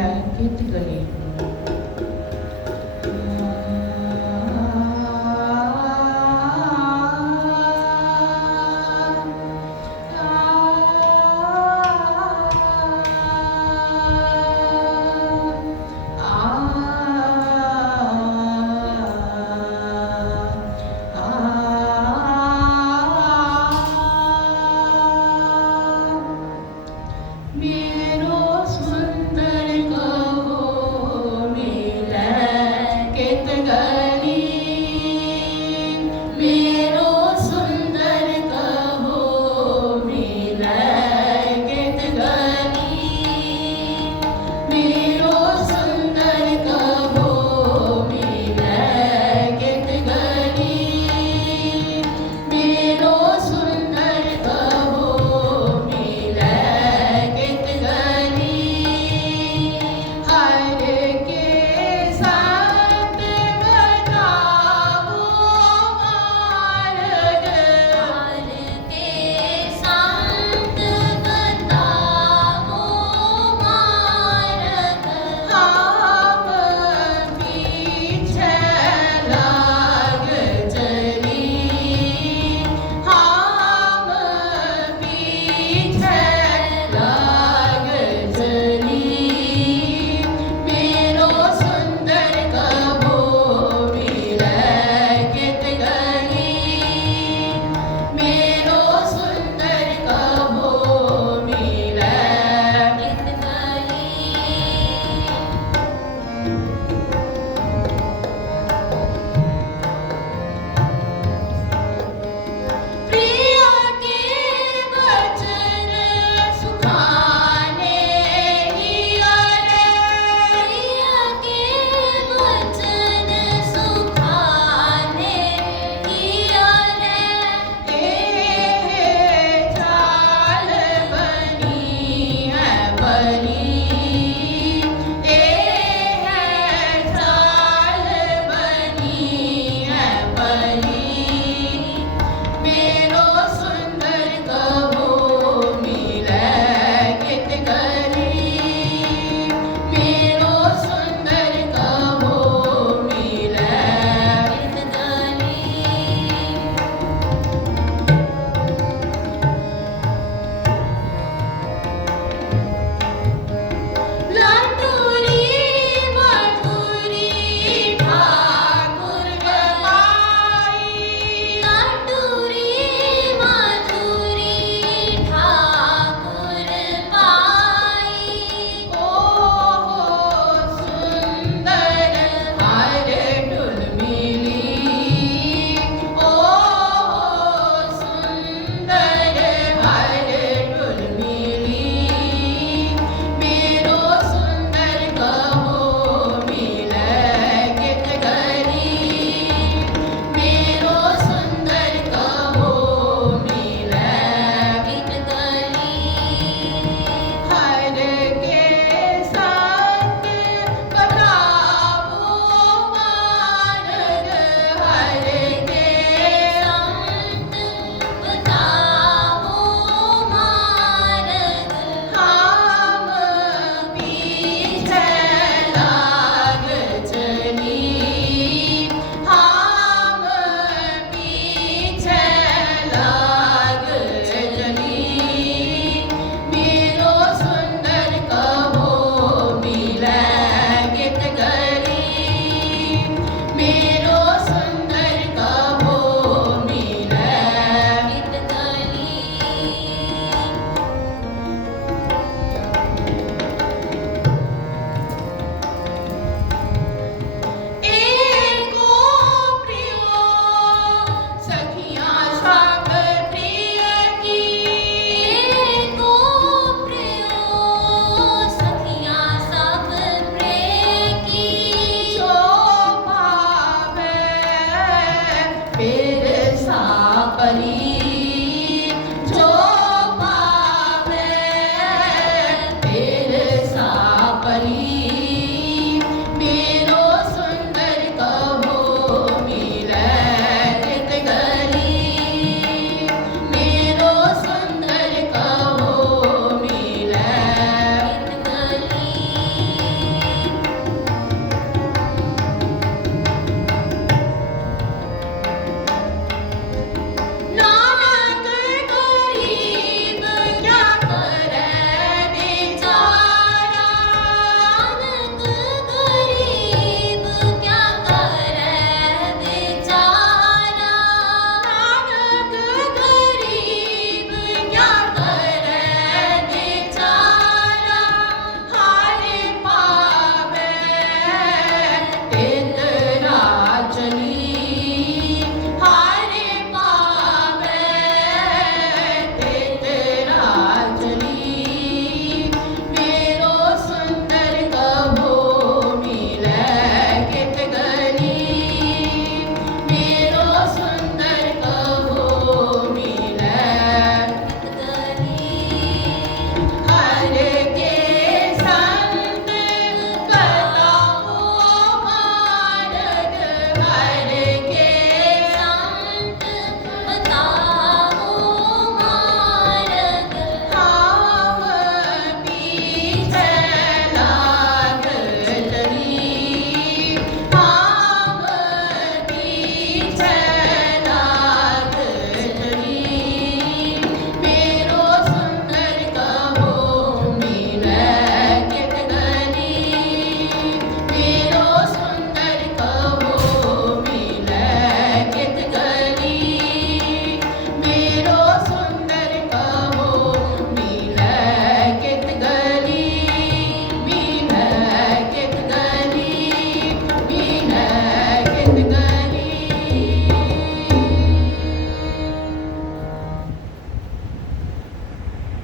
கீழே கேட்டுக்களே Me.